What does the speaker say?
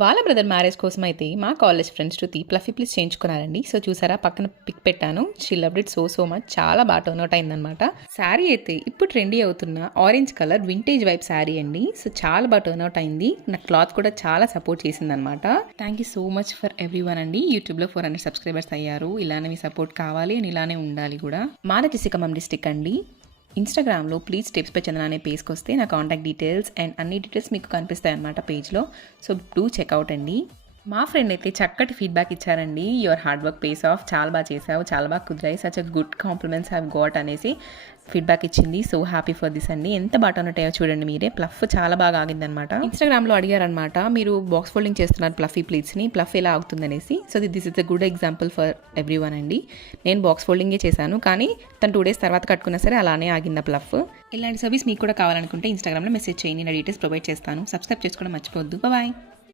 వాళ్ళ brother marriage కోసం అయితే మా కాలేజ్ ఫ్రెండ్స్ శృతి ప్లఫీ ప్లీస్ చేయించుకున్నారండి. సో చూసారా, పక్కన పిక్ పెట్టాను. She loved it so much. చాలా బాగా టర్న్అవుట్ అయిందనమాట. శారీ అయితే ఇప్పుడు ట్రెండీ అవుతున్న orange colour vintage vibe sari అండి. సో చాలా బాగా టర్న్అవుట్ అయింది. నా క్లాత్ కూడా చాలా సపోర్ట్ చేసింది అనమాట. Thank you so much for everyone అండి. యూట్యూబ్లో 400 సబ్స్క్రైబర్స్ అయ్యారు. ఇలానే మీ సపోర్ట్ కావాలి అండ్ ఇలానే ఉండాలి కూడా. మాది ఖమ్మం డిస్టిక్ అండి. ఇన్స్టాగ్రామ్లో ప్లీజ్ టిప్స్ బై చందన అనే పేజ్కి వస్తే నా కాంటాక్ట్ డీటెయిల్స్ అండ్ అన్ని డీటెయిల్స్ మీకు కనిపిస్తాయి అన్నమాట పేజ్లో. సో డూ చెక్అవుట్ అండి. మా ఫ్రెండ్ అయితే చక్కటి ఫీడ్బ్యాక్ ఇచ్చారండి. Your hard work pays off, చాలా బాగా చేసావు, చాలా బాగా కుదిరాయి, such a good compliments have got అనేసి ఫీడ్బ్యాక్ ఇచ్చింది. సో హ్యాపీ ఫర్ దిస్ అండి. ఎంత బాగా ఉన్నట్టయో చూడండి మీరే. ప్లఫ్ చాలా బాగా ఆగిందనమాట. ఇన్స్టాగ్రామ్లో అడిగారనమాట, మీరు బాక్స్ ఫోల్డింగ్ చేస్తున్నారు ప్లఫీ ప్లీట్స్ని, ప్లఫ్ ఎలా ఆగుతుందనేసి. So this is a good example for everyone అండి. నేను బాక్స్ ఫోల్డింగే చేశాను, కానీ తను 2 days తర్వాత కట్టుకున్నా సరే అలానే ఆగింది ప్లఫ్. ఇలాంటి సర్వీస్ మీకు కూడా కావాలనుకుంటే ఇన్స్టాగ్రామ్లో మెసేజ్ చేయండి, నా డీటెయిల్స్ ప్రొవైడ్ చేస్తాను. సబ్స్క్రైబ్ చేసుకోవడం మర్చిపోవద్దు. బాయ్.